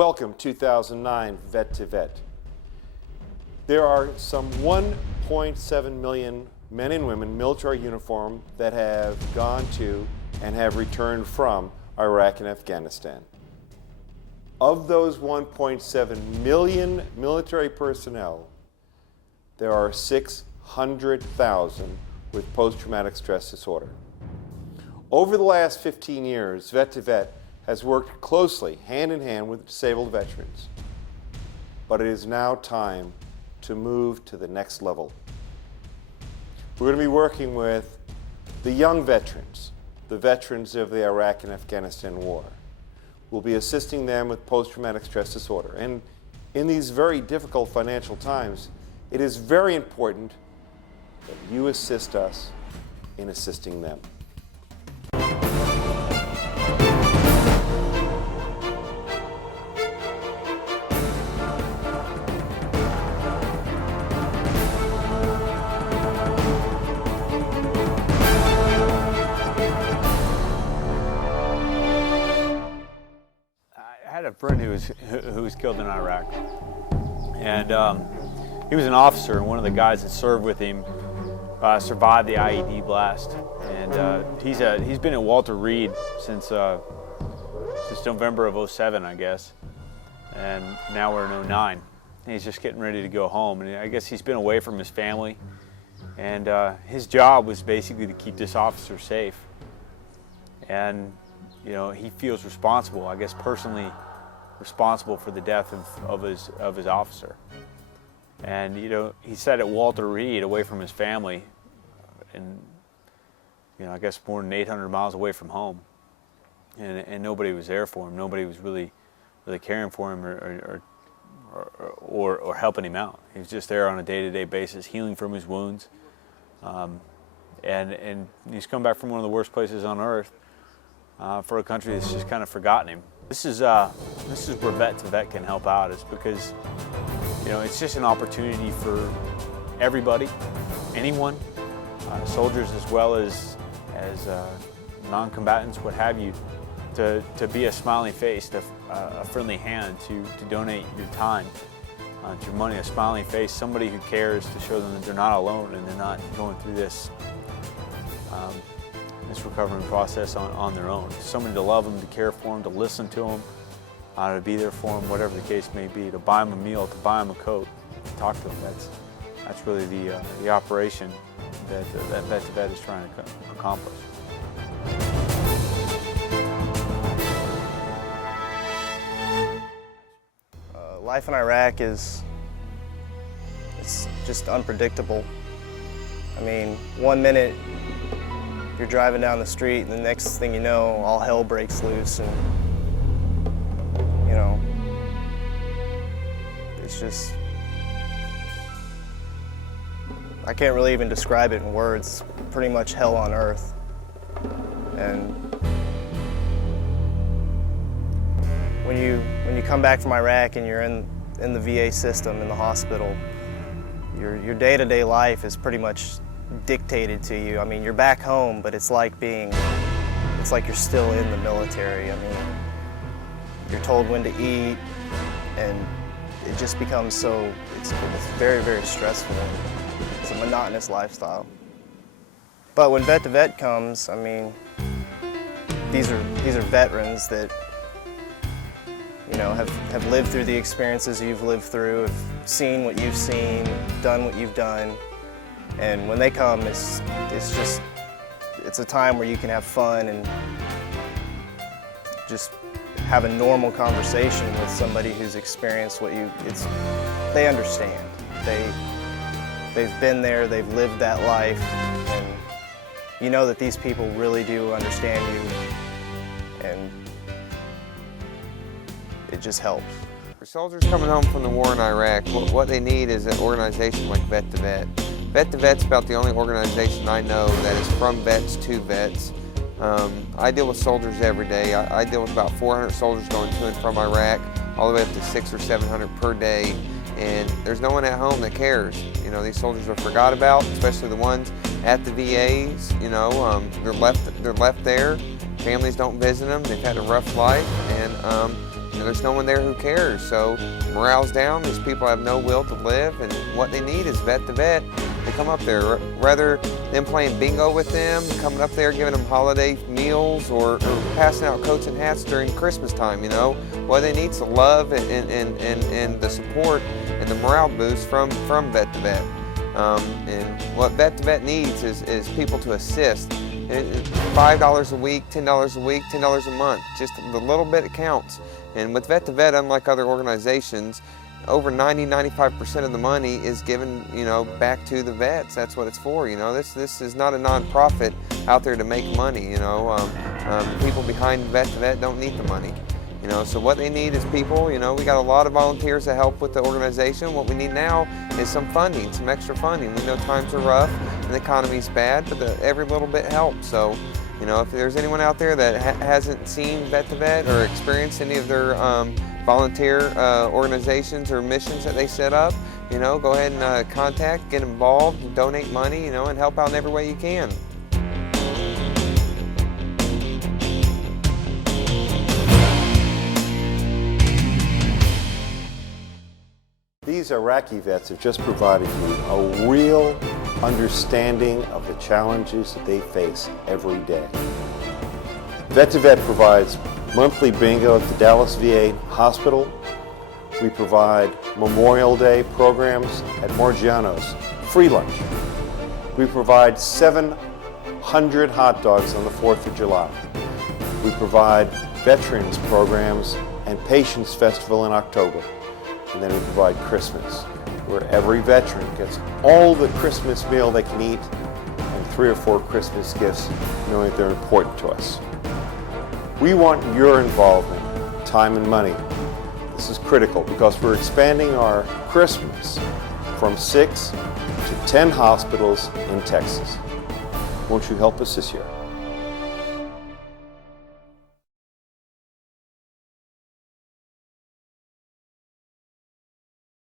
Welcome 2009 Vet to Vet. There are some 1.7 million men and women military uniform that have gone to and have returned from Iraq and Afghanistan. Of those 1.7 million military personnel, there are 600,000 with post-traumatic stress disorder. Over the last 15 years, Vet to Vet has worked closely, hand in hand with disabled veterans. But it is now time to move to the next level. We're going to be working with the young veterans, the veterans of the Iraq and Afghanistan war. We'll be assisting them with post-traumatic stress disorder. And in these very difficult financial times, it is very important that you assist us in assisting them. I had a friend who was killed in Iraq, and he was an officer, and one of the guys that served with him survived the IED blast, and he's been at Walter Reed since November of '07, I guess, and now we're in '09. He's just getting ready to go home, and I guess he's been away from his family, and his job was basically to keep this officer safe, and you know, he feels responsible, I guess personally responsible for the death of his officer. And you know, he said at Walter Reed, away from his family, and you know, I guess more than 800 miles away from home, and nobody was there for him. Nobody was really caring for him or helping him out. He was just there on a day-to-day basis, healing from his wounds, and he's come back from one of the worst places on earth. For a country that's just kind of forgotten him. This is where Vet to Vet can help out, is because you know, it's just an opportunity for everybody, anyone, soldiers as well as non-combatants, what have you, to be a smiling face, a friendly hand, to donate your time, your money, a smiling face, somebody who cares, to show them that they're not alone and they're not going through this recovering process on their own. Somebody to love them, to care for them, to listen to them, to be there for them, whatever the case may be, to buy them a meal, to buy them a coat, to talk to them. That's really the operation that Vet to Vet is trying to accomplish. Life in Iraq it's just unpredictable. I mean, 1 minute you're driving down the street, and the next thing you know, all hell breaks loose, and you know, it's just, I can't really even describe it in words. Pretty much hell on earth. And when you come back from Iraq and you're in the VA system, in the hospital, your day-to-day life is pretty much dictated to you. I mean, you're back home, but it's like you're still in the military. I mean, you're told when to eat, and it just becomes so, it's very, very stressful. It's a monotonous lifestyle. But when Vet to Vet comes, I mean, these are veterans that, you know, have lived through the experiences you've lived through, have seen what you've seen, done what you've done. And when they come, it's a time where you can have fun and just have a normal conversation with somebody who's experienced what they understand. They've been there, they've lived that life, and you know that these people really do understand you, and it just helps. For soldiers coming home from the war in Iraq, what they need is an organization like Vet to Vet. Vet to Vet's about the only organization I know that is from vets to vets. I deal with soldiers every day. I deal with about 400 soldiers going to and from Iraq, all the way up to 600 or 700 per day. And there's no one at home that cares. You know, these soldiers are forgot about, especially the ones at the VAs. You know, they're left there. Families don't visit them. They've had a rough life, and there's no one there who cares. So morale's down. These people have no will to live, and what they need is vet to vet to come up there. Rather than playing bingo with them, coming up there, giving them holiday meals, or passing out coats and hats during Christmas time. What they need is the love and the support and the morale boost from vet to vet. And what vet to vet needs is people to assist. $5 a week, $10 a week, $10 a month, just the little bit it counts. And with vet to vet, unlike other organizations, over 90–95% of the money is given, back to the vets. That's what it's for. This is not a non-profit out there to make money. People behind vet to vet don't need the money. So what they need is people. We got a lot of volunteers that help with the organization. What we need now is some funding, some extra funding. We know times are rough and the economy's bad, but every little bit helps. So, if there's anyone out there that hasn't seen Vet to Vet or experienced any of their volunteer organizations or missions that they set up, go ahead and contact, get involved, donate money, and help out in every way you can. These Iraqi vets have just provided you a real understanding of the challenges that they face every day. Vet to Vet provides monthly bingo at the Dallas VA Hospital. We provide Memorial Day programs at Morgiano's, free lunch. We provide 700 hot dogs on the 4th of July. We provide veterans programs and Patients Festival in October. And then we provide Christmas, where every veteran gets all the Christmas meal they can eat and 3 or 4 Christmas gifts, knowing that they're important to us. We want your involvement, time and money. This is critical because we're expanding our Christmas from 6 to 10 hospitals in Texas. Won't you help us this year?